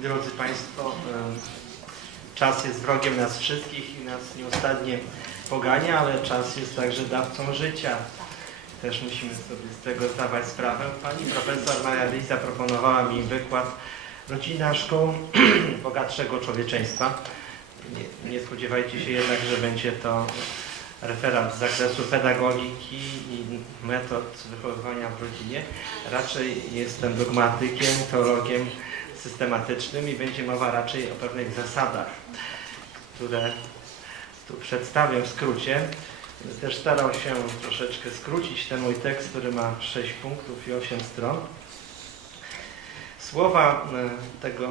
Drodzy Państwo, czas jest wrogiem nas wszystkich i nas nieustannie pogania, ale czas jest także dawcą życia. Też musimy sobie z tego zdawać sprawę. Pani profesor Maria Lis zaproponowała mi wykład Rodzina szkołą bogatszego człowieczeństwa. Nie, nie spodziewajcie się jednak, że będzie to referat z zakresu pedagogiki i metod wychowywania w rodzinie. Raczej jestem dogmatykiem, teologiem systematycznym i będzie mowa raczej o pewnych zasadach, które tu przedstawię w skrócie. Też starał się troszeczkę skrócić ten mój tekst, który ma 6 punktów i 8 stron. Słowa e, tego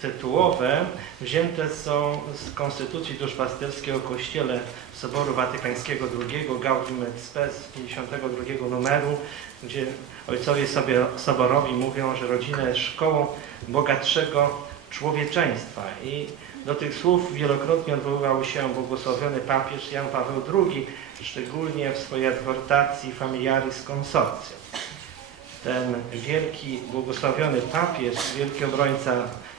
tytułowe wzięte są z Konstytucji Duszpasterskiej o Kościele Soboru Watykańskiego II Gaudium et Spes 52 numeru, gdzie ojcowie sobie soborowi mówią, że rodzina jest szkołą bogatszego człowieczeństwa i do tych słów wielokrotnie odwoływał się błogosławiony papież Jan Paweł II, szczególnie w swojej adhortacji Familiaris Consortium. Ten wielki, błogosławiony papież, wielki obrońca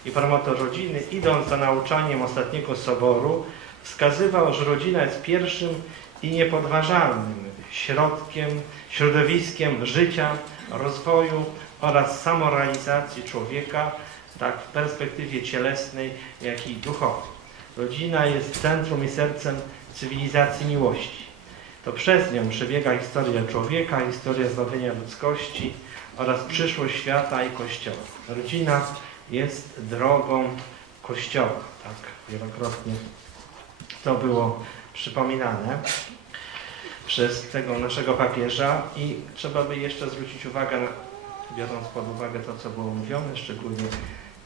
i promotor rodziny, idąc za nauczaniem ostatniego soboru, wskazywał, że rodzina jest pierwszym i niepodważalnym środkiem, środowiskiem życia, rozwoju oraz samorealizacji człowieka, tak w perspektywie cielesnej, jak i duchowej. Rodzina jest centrum i sercem cywilizacji miłości. To przez nią przebiega historia człowieka, historia zbawienia ludzkości oraz przyszłość świata i Kościoła. Rodzina jest drogą Kościoła. Tak wielokrotnie to było przypominane przez tego naszego papieża i trzeba by jeszcze zwrócić uwagę, biorąc pod uwagę to, co było mówione, szczególnie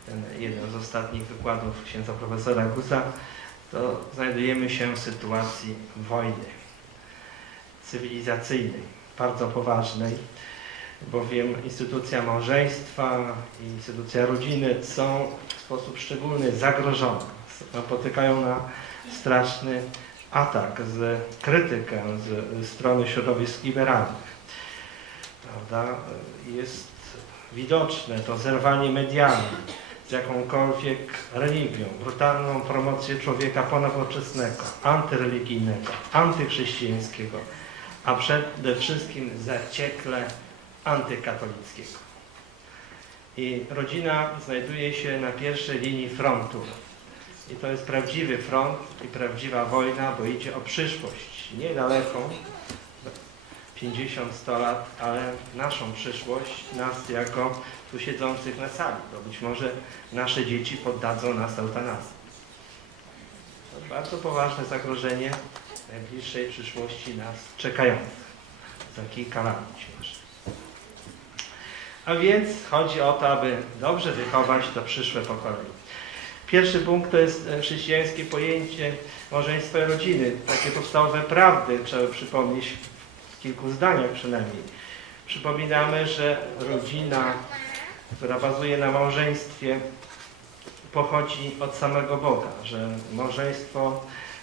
ten jeden z ostatnich wykładów księdza profesora Guza, to znajdujemy się w sytuacji wojny cywilizacyjnej, bardzo poważnej, bowiem instytucja małżeństwa i instytucja rodziny są w sposób szczególny zagrożone. Napotykają na straszny atak, z krytykę z strony środowisk liberalnych. Prawda? Jest widoczne to zerwanie medialne z jakąkolwiek religią, brutalną promocję człowieka ponowoczesnego, antyreligijnego, antychrześcijańskiego, a przede wszystkim zaciekle antykatolickiego. I rodzina znajduje się na pierwszej linii frontu. I to jest prawdziwy front i prawdziwa wojna, bo idzie o przyszłość. Niedaleką, 50-100 lat, ale naszą przyszłość, nas jako tu siedzących na sali, bo być może nasze dzieci poddadzą nas eutanazji. To bardzo poważne zagrożenie najbliższej przyszłości nas czekające. Za kilka lat może. A więc chodzi o to, aby dobrze wychować to przyszłe pokolenie. Pierwszy punkt to jest e, chrześcijańskie pojęcie małżeństwa i rodziny. Takie podstawowe prawdy trzeba przypomnieć w kilku zdaniach przynajmniej. Przypominamy, że rodzina, która bazuje na małżeństwie, pochodzi od samego Boga, że małżeństwo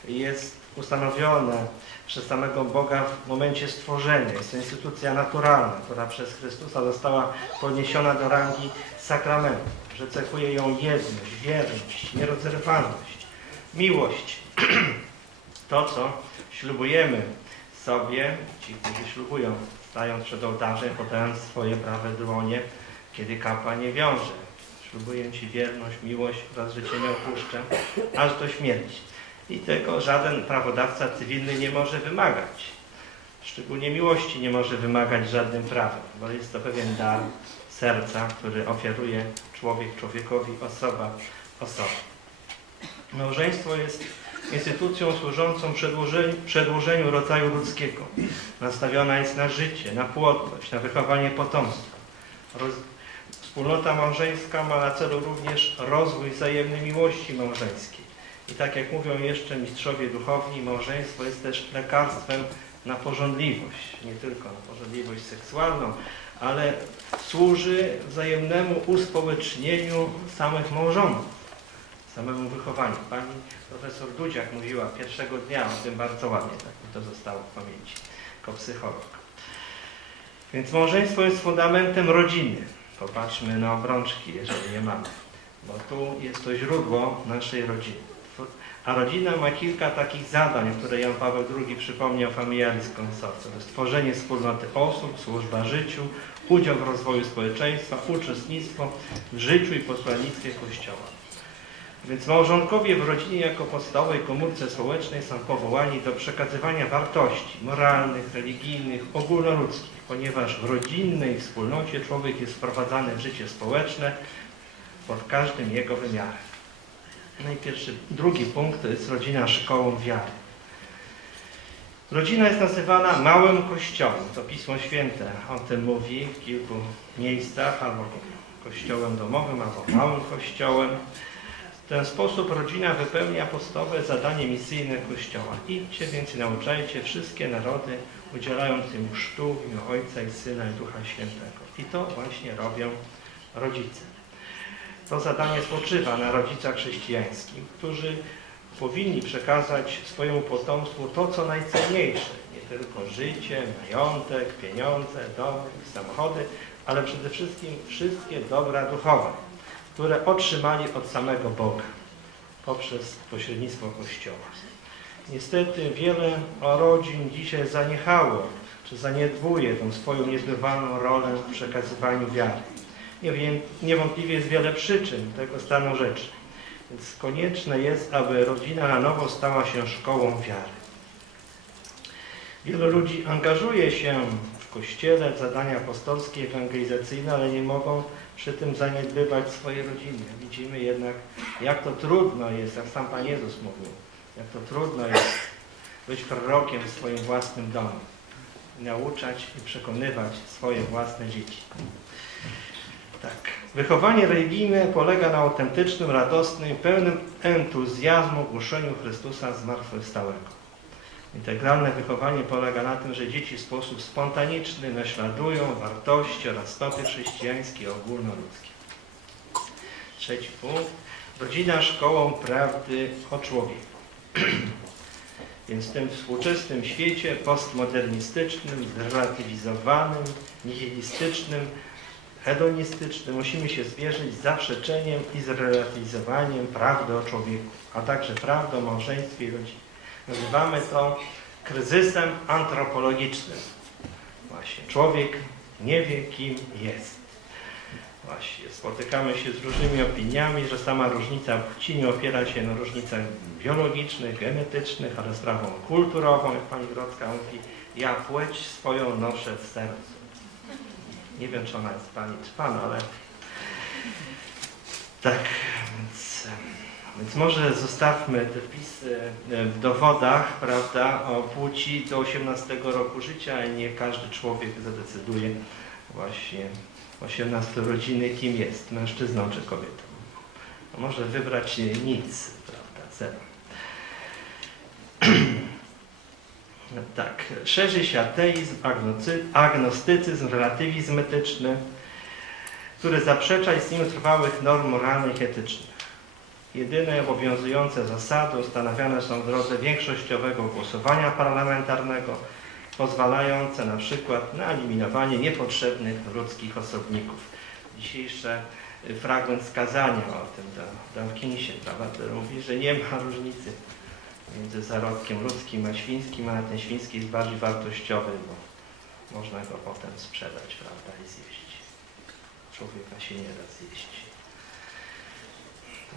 jest ustanowione przez samego Boga w momencie stworzenia. Jest to instytucja naturalna, która przez Chrystusa została podniesiona do rangi sakramentu, że cechuje ją jedność, wierność, nierozerwalność, miłość. To, co ślubujemy sobie, ci, którzy ślubują, stając przed ołtarzem, podając swoje prawe dłonie, kiedy kapłan nie wiąże. Ślubuję Ci wierność, miłość oraz że Cię nie opuszczę, aż do śmierci. I tego żaden prawodawca cywilny nie może wymagać. Szczególnie miłości nie może wymagać żadnym prawem, bo jest to pewien dar serca, który ofiaruje człowiek człowiekowi, osoba osobie. Małżeństwo jest instytucją służącą przedłużeniu, przedłużeniu rodzaju ludzkiego. Nastawiona jest na życie, na płodność, na wychowanie potomstwa. Roz... Wspólnota małżeńska ma na celu również rozwój wzajemnej miłości małżeńskiej. I tak jak mówią jeszcze mistrzowie duchowni, małżeństwo jest też lekarstwem na pożądliwość. Nie tylko na pożądliwość seksualną, ale służy wzajemnemu uspołecznieniu samych małżonków, samemu wychowaniu. Pani profesor Dudziak mówiła pierwszego dnia o tym bardzo ładnie, tak mi to zostało w pamięci, jako psycholog. Więc małżeństwo jest fundamentem rodziny. Popatrzmy na obrączki, jeżeli nie mamy. bo tu jest to źródło naszej rodziny. A rodzina ma kilka takich zadań, które Jan Paweł II przypomniał Familiaris Consortium. To jest tworzenie wspólnoty osób, służba życiu, udział w rozwoju społeczeństwa, uczestnictwo w życiu i posłannictwie Kościoła. Więc małżonkowie w rodzinie jako podstawowej komórce społecznej są powołani do przekazywania wartości moralnych, religijnych, ogólnoludzkich, ponieważ w rodzinnej wspólnocie człowiek jest wprowadzany w życie społeczne pod każdym jego wymiarem. No i pierwszy, drugi punkt to jest rodzina szkołą wiary. Rodzina jest nazywana małym kościołem. To Pismo Święte o tym mówi w kilku miejscach, albo kościołem domowym, albo małym kościołem. W ten sposób rodzina wypełnia podstawowe zadanie misyjne Kościoła. Idźcie więc i nauczajcie wszystkie narody, udzielając im chrztu w imię Ojca i Syna i Ducha Świętego. I to właśnie robią rodzice. To zadanie spoczywa na rodzicach chrześcijańskich, którzy powinni przekazać swojemu potomstwu to, co najcenniejsze. Nie tylko życie, majątek, pieniądze, domy, samochody, ale przede wszystkim wszystkie dobra duchowe, które otrzymali od samego Boga poprzez pośrednictwo Kościoła. Niestety wiele rodzin dzisiaj zaniechało, czy zaniedbuje tą swoją niezbywalną rolę w przekazywaniu wiary. Niewątpliwie jest wiele przyczyn tego stanu rzeczy. Więc konieczne jest, aby rodzina na nowo stała się szkołą wiary. Wielu ludzi angażuje się w kościele w zadania apostolskie, ewangelizacyjne, ale nie mogą przy tym zaniedbywać swojej rodziny. Widzimy jednak, jak to trudno jest, jak sam Pan Jezus mówił, jak to trudno jest być prorokiem w swoim własnym domu. Nauczać i przekonywać swoje własne dzieci. Tak. Wychowanie religijne polega na autentycznym, radosnym, pełnym entuzjazmu głoszeniu Chrystusa zmartwychwstałego. Integralne wychowanie polega na tym, że dzieci w sposób spontaniczny naśladują wartości oraz stopy chrześcijańskie ogólnoludzkie. Trzeci punkt. Rodzina szkołą prawdy o człowieku. Więc w tym współczesnym świecie postmodernistycznym, zrelatywizowanym, nihilistycznym, hedonistycznym musimy się zwierzyć z zaprzeczeniem i zrelatywizowaniem prawdy o człowieku, a także prawdy o małżeństwie i. Nazywamy to kryzysem antropologicznym. Właśnie, człowiek nie wie, kim jest. Właśnie, spotykamy się z różnymi opiniami, że sama różnica płci nie opiera się na różnicach biologicznych, genetycznych, ale sprawą kulturową, jak pani Grodzka mówi, ja płeć swoją noszę w sercu. Nie wiem, czy ona jest pani, czy pan, ale tak, więc, więc może zostawmy te wpisy w dowodach, prawda, o płci do 18 roku życia, a nie każdy człowiek zadecyduje właśnie 18 rodziny, kim jest, mężczyzną czy kobietą. A może wybrać nic, prawda, zero. Tak, szerzy się ateizm, agnostycyzm, relatywizm etyczny, który zaprzecza istnieniu trwałych norm moralnych i etycznych. Jedyne obowiązujące zasady ustanawiane są w drodze większościowego głosowania parlamentarnego, pozwalające na przykład na eliminowanie niepotrzebnych ludzkich osobników. Dzisiejszy fragment skazania o tym Dawkinsie, prawda, mówi, że nie ma różnicy między zarodkiem ludzkim a świńskim, ale ten świński jest bardziej wartościowy, bo można go potem sprzedać, prawda, i zjeść. Człowieka się nie da zjeść.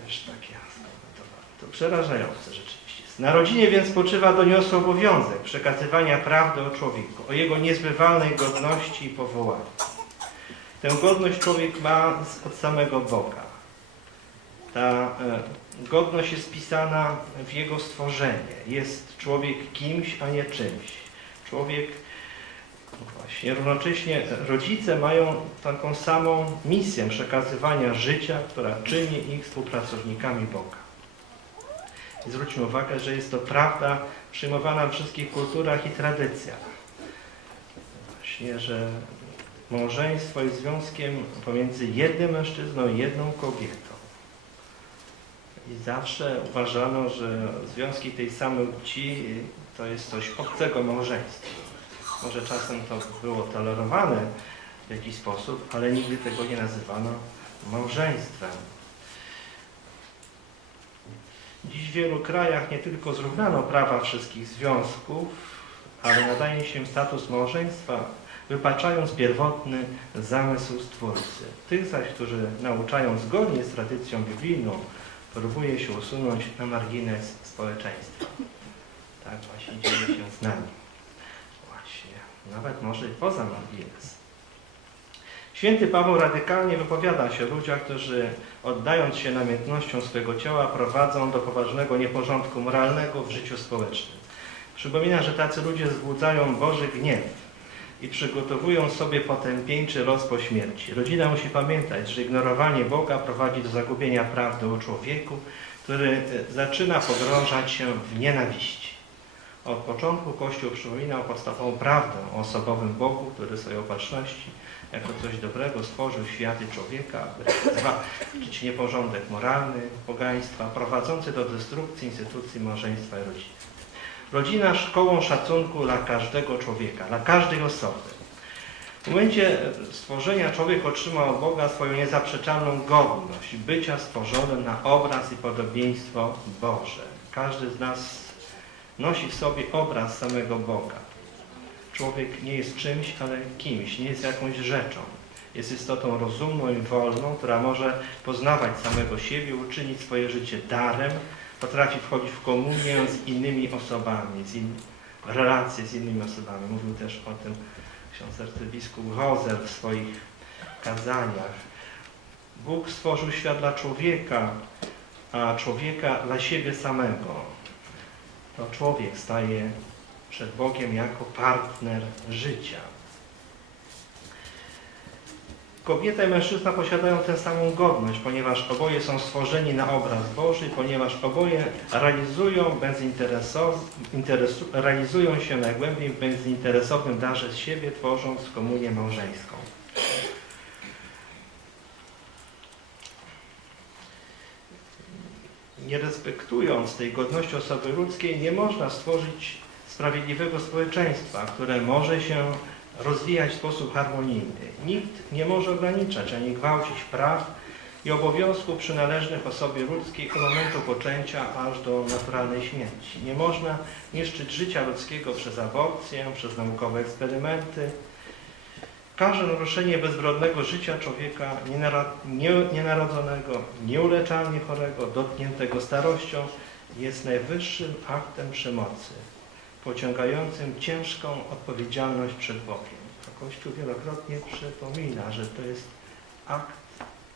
Też takie skomentowane. To przerażające rzeczywiście. Na rodzinie więc spoczywa doniosły obowiązek przekazywania prawdy o człowieku, o jego niezbywalnej godności i powołaniu. Tę godność człowiek ma od samego Boga. Ta e, godność jest pisana w jego stworzenie. Jest człowiek kimś, a nie czymś. Człowiek, no właśnie, równocześnie rodzice mają taką samą misję przekazywania życia, która czyni ich współpracownikami Boga. I zwróćmy uwagę, że jest to prawda przyjmowana w wszystkich kulturach i tradycjach. Właśnie, że małżeństwo jest związkiem pomiędzy jednym mężczyzną i jedną kobietą. I zawsze uważano, że związki tej samej płci to jest coś obcego małżeństwu. Może czasem to było tolerowane w jakiś sposób, ale nigdy tego nie nazywano małżeństwem. Dziś w wielu krajach nie tylko zrównano prawa wszystkich związków, ale nadaje się status małżeństwa, wypaczając pierwotny zamysł Stwórcy. Tych zaś, którzy nauczają zgodnie z tradycją biblijną, próbuje się usunąć na margines społeczeństwa. Tak właśnie dzieje się z nami. Właśnie, nawet może i poza margines. Święty Paweł radykalnie wypowiada się o ludziach, którzy oddając się namiętnościom swego ciała prowadzą do poważnego nieporządku moralnego w życiu społecznym. Przypomina, że tacy ludzie wzbudzają Boży gniew i przygotowują sobie potępieńczy los po śmierci. Rodzina musi pamiętać, że ignorowanie Boga prowadzi do zagubienia prawdy o człowieku, który e, zaczyna pogrążać się w nienawiści. Od początku Kościół przypominał podstawową prawdę o osobowym Bogu, który swojej opatrzności jako coś dobrego stworzył świat i człowieka, aby zwalczyć nieporządek moralny, pogaństwa, prowadzący do destrukcji instytucji małżeństwa i rodziny. Rodzina szkołą szacunku dla każdego człowieka, dla każdej osoby. W momencie stworzenia człowiek otrzymał od Boga swoją niezaprzeczalną godność bycia stworzonym na obraz i podobieństwo Boże. Każdy z nas nosi w sobie obraz samego Boga. Człowiek nie jest czymś, ale kimś, nie jest jakąś rzeczą. Jest istotą rozumną i wolną, która może poznawać samego siebie, uczynić swoje życie darem, potrafi wchodzić w komunię z innymi osobami, z in, w relacje z innymi osobami. Mówił też o tym ksiądz arcybiskup Rozer w swoich kazaniach. Bóg stworzył świat dla człowieka, a człowieka dla siebie samego. To człowiek staje przed Bogiem jako partner życia. Kobieta i mężczyzna posiadają tę samą godność, ponieważ oboje są stworzeni na obraz Boży, ponieważ oboje realizują, bezinteresow- interesu- realizują się najgłębiej w bezinteresownym darze z siebie, tworząc komunię małżeńską. Nie respektując tej godności osoby ludzkiej, nie można stworzyć sprawiedliwego społeczeństwa, które może się rozwijać w sposób harmonijny. Nikt nie może ograniczać ani gwałcić praw i obowiązków przynależnych osobie ludzkiej od momentu poczęcia aż do naturalnej śmierci. Nie można niszczyć życia ludzkiego przez aborcję, przez naukowe eksperymenty. Każde naruszenie bezbrodnego życia człowieka nienarodzonego, nieuleczalnie chorego, dotkniętego starością jest najwyższym aktem przemocy pociągającym ciężką odpowiedzialność przed Bogiem. A Kościół wielokrotnie przypomina, że to jest akt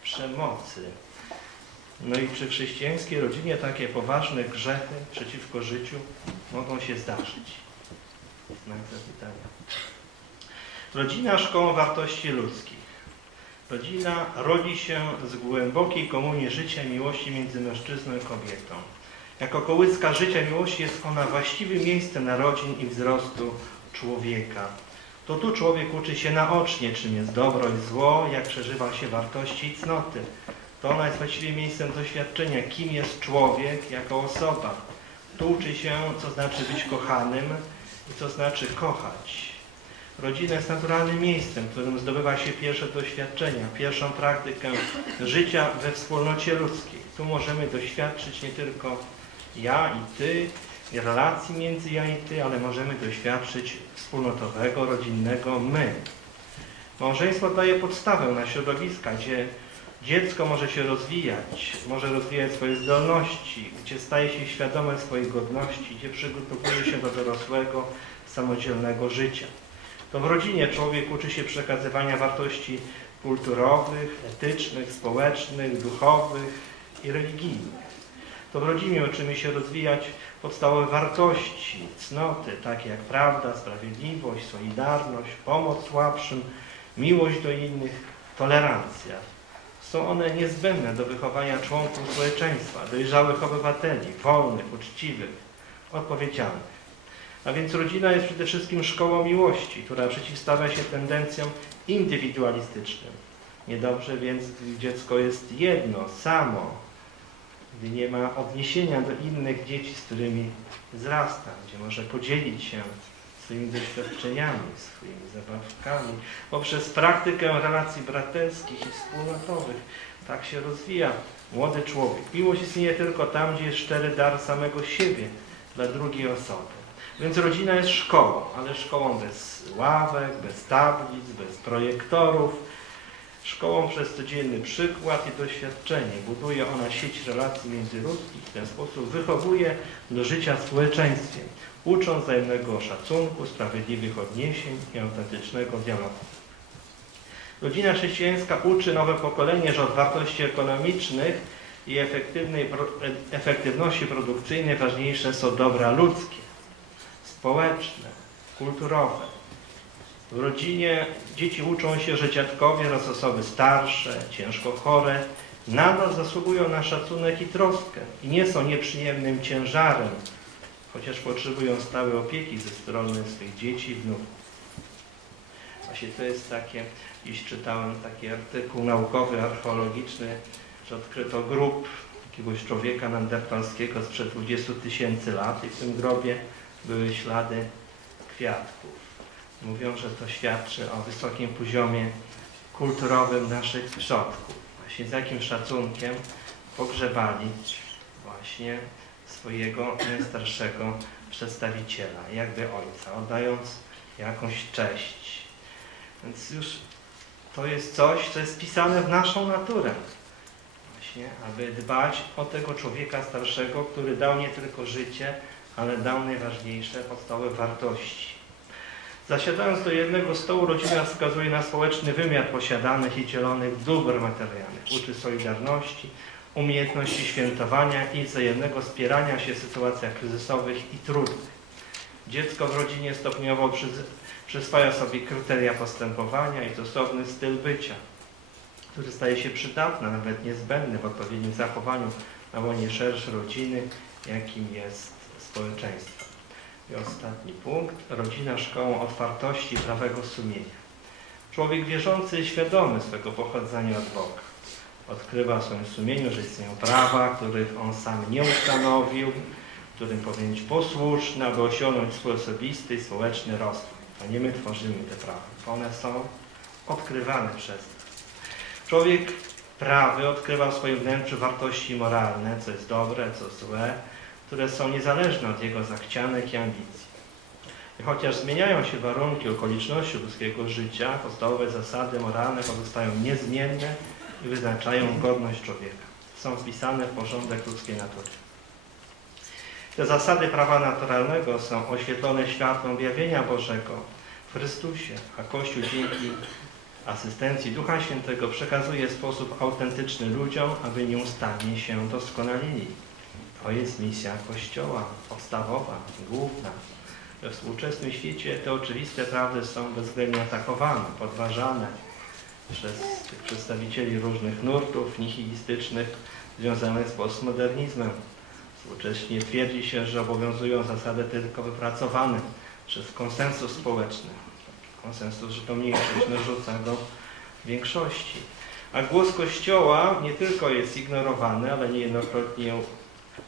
przemocy. No i przy chrześcijańskiej rodzinie takie poważne grzechy przeciwko życiu mogą się zdarzyć. Znak zapytania. Rodzina szkołą wartości ludzkich. Rodzina rodzi się z głębokiej komunii życia i miłości między mężczyzną i kobietą. Jako kołyska życia miłości jest ona właściwym miejscem narodzin i wzrostu człowieka. To tu człowiek uczy się naocznie, czym jest dobro i zło, jak przeżywa się wartości i cnoty. To ona jest właściwym miejscem doświadczenia, kim jest człowiek jako osoba. Tu uczy się, co znaczy być kochanym i co znaczy kochać. Rodzina jest naturalnym miejscem, w którym zdobywa się pierwsze doświadczenia, pierwszą praktykę życia we wspólnocie ludzkiej. Tu możemy doświadczyć nie tylko ja i ty, relacji między ja i ty, ale możemy doświadczyć wspólnotowego, rodzinnego my. Małżeństwo daje podstawę na środowiska, gdzie dziecko może się rozwijać, może rozwijać swoje zdolności, gdzie staje się świadome swojej godności, gdzie przygotowuje się do dorosłego, samodzielnego życia. To w rodzinie człowiek uczy się przekazywania wartości kulturowych, etycznych, społecznych, duchowych i religijnych. To w rodzinie uczymy się rozwijać podstawowe wartości, cnoty, takie jak prawda, sprawiedliwość, solidarność, pomoc słabszym, miłość do innych, tolerancja. Są one niezbędne do wychowania członków społeczeństwa, dojrzałych obywateli, wolnych, uczciwych, odpowiedzialnych. A więc rodzina jest przede wszystkim szkołą miłości, która przeciwstawia się tendencjom indywidualistycznym. Niedobrze więc, gdy dziecko jest jedno, samo, gdy nie ma odniesienia do innych dzieci, z którymi wzrasta, gdzie może podzielić się swoimi doświadczeniami, swoimi zabawkami, poprzez praktykę relacji braterskich i wspólnotowych Tak się rozwija młody człowiek. Miłość istnieje tylko tam, gdzie jest szczery dar samego siebie dla drugiej osoby. Więc rodzina jest szkołą, ale szkołą bez ławek, bez tablic, bez projektorów. Szkołą przez codzienny przykład i doświadczenie. Buduje ona sieć relacji międzyludzkich, w ten sposób wychowuje do życia społeczeństwie, ucząc wzajemnego szacunku, sprawiedliwych odniesień i autentycznego dialogu. Rodzina chrześcijańska uczy nowe pokolenie, że od wartości ekonomicznych i efektywnej, pro- efektywności produkcyjnej ważniejsze są dobra ludzkie, społeczne, kulturowe. W rodzinie dzieci uczą się, że dziadkowie oraz osoby starsze, ciężko chore nadal zasługują na szacunek i troskę i nie są nieprzyjemnym ciężarem, chociaż potrzebują stałej opieki ze strony swych dzieci i wnuków. Właśnie to jest takie, dziś czytałem taki artykuł naukowy, archeologiczny, że odkryto grób jakiegoś człowieka neandertalskiego sprzed 20 tysięcy lat i w tym grobie były ślady kwiatków. Mówią, że to świadczy o wysokim poziomie kulturowym naszych przodków. Właśnie z jakim szacunkiem pogrzebali właśnie swojego najstarszego przedstawiciela, jakby ojca, oddając jakąś cześć. Więc już to jest coś, co jest pisane w naszą naturę. Właśnie, aby dbać o tego człowieka starszego, który dał nie tylko życie, ale dał najważniejsze podstawowe wartości. Zasiadając do jednego stołu, rodzina wskazuje na społeczny wymiar posiadanych i dzielonych dóbr materialnych. Uczy solidarności, umiejętności świętowania i wzajemnego wspierania się w sytuacjach kryzysowych i trudnych. Dziecko w rodzinie stopniowo przyz- przyswaja sobie kryteria postępowania i stosowny styl bycia, który staje się przydatny, nawet niezbędny w odpowiednim zachowaniu na łonie szerszej rodziny, jakim jest społeczeństwo. I ostatni punkt. Rodzina szkołą otwartości prawego sumienia. Człowiek wierzący i świadomy swego pochodzenia od Boga. Odkrywa w swoim sumieniu, że istnieją prawa, których on sam nie ustanowił, którym powinien być posłuszny, aby osiągnąć swój osobisty i społeczny rozwój. To nie my tworzymy te prawa. One są odkrywane przez nas. Człowiek prawy odkrywa w swoim wnętrzu wartości moralne, co jest dobre, co złe, które są niezależne od jego zachcianek i ambicji. I chociaż zmieniają się warunki, okoliczności ludzkiego życia, podstawowe zasady moralne pozostają niezmienne i wyznaczają godność człowieka. Są wpisane w porządek ludzkiej natury. Te zasady prawa naturalnego są oświetlone światłem objawienia Bożego w Chrystusie, a Kościół dzięki asystencji Ducha Świętego przekazuje w sposób autentyczny ludziom, aby nieustannie się doskonalili. To jest misja Kościoła, podstawowa, główna. We współczesnym świecie te oczywiste prawdy są bezwzględnie atakowane, podważane przez przedstawicieli różnych nurtów nihilistycznych związanych z postmodernizmem. Współcześnie twierdzi się, że obowiązują zasady tylko wypracowane przez konsensus społeczny. Konsensus, że to mniejszość narzuca go większości. A głos Kościoła nie tylko jest ignorowany, ale niejednokrotnie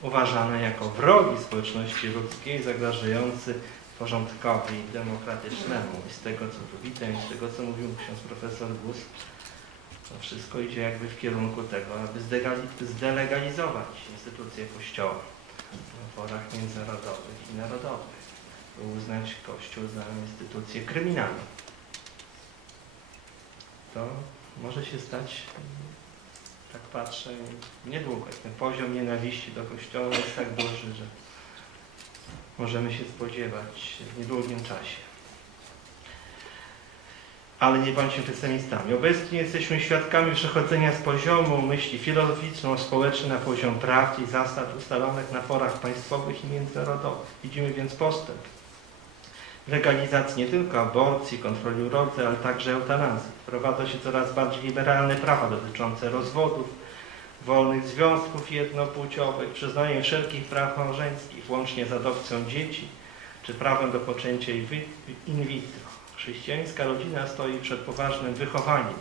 uważany jako wrogi społeczności ludzkiej, zagrażający porządkowi demokratycznemu. I z tego, co tu widać, i z tego, co mówił ksiądz profesor Gus, to wszystko idzie jakby w kierunku tego, aby zdelegalizować instytucje Kościoła w forach międzynarodowych i narodowych, by uznać Kościół za instytucję kryminalną. To może się stać patrzę, niedługo. Ten poziom nienawiści do Kościoła jest tak duży, że możemy się spodziewać w niedługim czasie. Ale nie bądźmy pesymistami. Obecnie jesteśmy świadkami przechodzenia z poziomu myśli filozoficzno-społecznej na poziom prawd i zasad ustalonych na forach państwowych i międzynarodowych. Widzimy więc postęp legalizacji nie tylko aborcji, kontroli urody, ale także eutanazji. Wprowadza się coraz bardziej liberalne prawa dotyczące rozwodów, wolnych związków jednopłciowych, przyznanie wszelkich praw małżeńskich, łącznie z adopcją dzieci, czy prawem do poczęcia in vitro. Chrześcijańska rodzina stoi przed poważnym wychowaniem,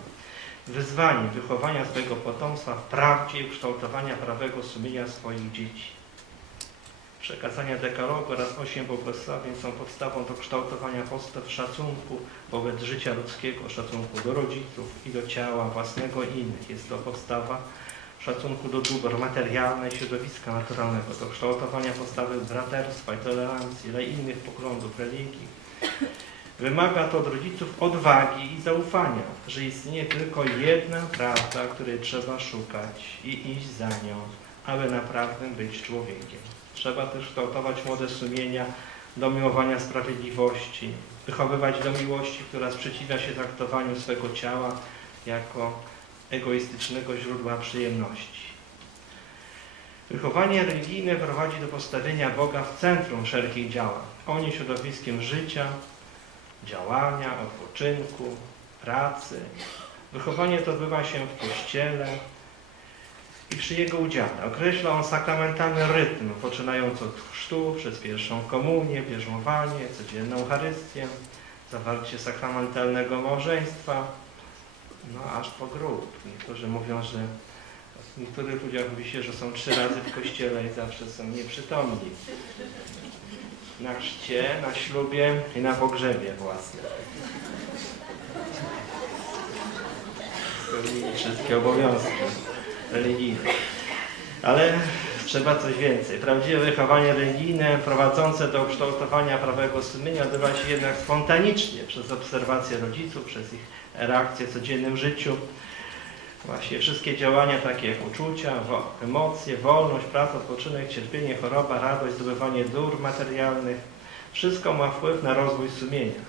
wyzwaniem wychowania swojego potomstwa w prawdzie i kształtowania prawego sumienia swoich dzieci. przekazania dekalogu oraz osiem błogosławień są podstawą do kształtowania postaw szacunku wobec życia ludzkiego, szacunku do rodziców i do ciała własnego i innych. Jest to podstawa szacunku do dóbr materialnych, środowiska naturalnego, do kształtowania postawy braterstwa i tolerancji, i innych poglądów religii. Wymaga to od rodziców odwagi i zaufania, że istnieje tylko jedna prawda, której trzeba szukać i iść za nią, aby naprawdę być człowiekiem. Trzeba też kształtować młode sumienia do miłowania sprawiedliwości, wychowywać do miłości, która sprzeciwia się traktowaniu swego ciała jako egoistycznego źródła przyjemności. Wychowanie religijne prowadzi do postawienia Boga w centrum wszelkich działań. On jest środowiskiem życia, działania, odpoczynku, pracy. Wychowanie to odbywa się w kościele i przy jego udziale. Określa on sakramentalny rytm, poczynając od chrztu, przez pierwszą komunię, bierzmowanie, codzienną Eucharystię, zawarcie sakramentalnego małżeństwa, no aż po grób. Niektórzy mówią, że w niektórych ludziach mówi się, że są trzy razy w kościele i zawsze są nieprzytomni. Na chrzcie, na ślubie i na pogrzebie własnym. Spełnili wszystkie obowiązki religijne. Ale trzeba coś więcej. Prawdziwe wychowanie religijne prowadzące do ukształtowania prawego sumienia odbywa się jednak spontanicznie przez obserwację rodziców, przez ich reakcje w codziennym życiu. Właśnie wszystkie działania takie jak uczucia, emocje, wolność, praca, odpoczynek, cierpienie, choroba, radość, zdobywanie dóbr materialnych, wszystko ma wpływ na rozwój sumienia,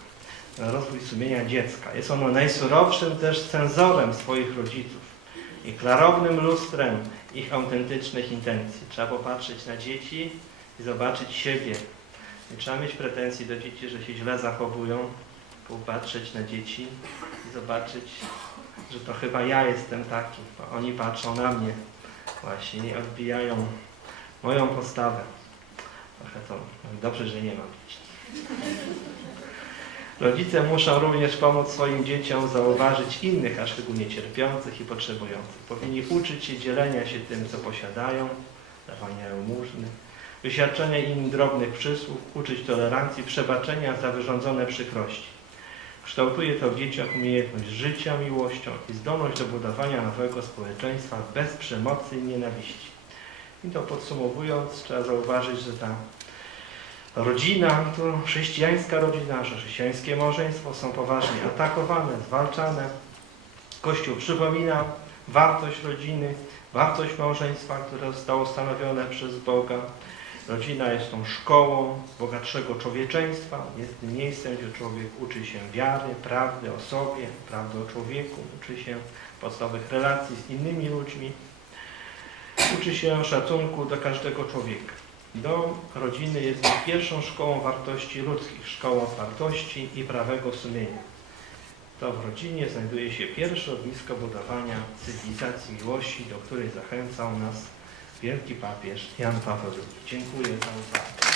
na rozwój sumienia dziecka. Jest ono najsurowszym też cenzorem swoich rodziców i klarownym lustrem ich autentycznych intencji. Trzeba popatrzeć na dzieci i zobaczyć siebie. Nie trzeba mieć pretensji do dzieci, że się źle zachowują. Popatrzeć na dzieci i zobaczyć, że to chyba ja jestem taki, bo oni patrzą na mnie właśnie i odbijają moją postawę. Trochę to dobrze, że nie mam dzieci. Rodzice muszą również pomóc swoim dzieciom zauważyć innych, a szczególnie cierpiących i potrzebujących. Powinni uczyć się dzielenia się tym, co posiadają, dawania jałmużny, wyświadczenia im drobnych przysług, uczyć tolerancji, przebaczenia za wyrządzone przykrości. Kształtuje to w dzieciach umiejętność życia miłością i zdolność do budowania nowego społeczeństwa bez przemocy i nienawiści. I to podsumowując, trzeba zauważyć, że ta rodzina, to chrześcijańska rodzina, że chrześcijańskie małżeństwo są poważnie atakowane, zwalczane. Kościół przypomina wartość rodziny, wartość małżeństwa, które zostało stanowione przez Boga. Rodzina jest tą szkołą bogatszego człowieczeństwa, jest tym miejscem, gdzie człowiek uczy się wiary, prawdy o sobie, prawdy o człowieku, uczy się podstawowych relacji z innymi ludźmi, uczy się szacunku do każdego człowieka. Dom rodziny jest pierwszą szkołą wartości ludzkich, szkołą wartości i prawego sumienia. To w rodzinie znajduje się pierwsze ognisko budowania cywilizacji miłości, do której zachęcał nas wielki papież Jan Paweł II. Dziękuję za uwagę.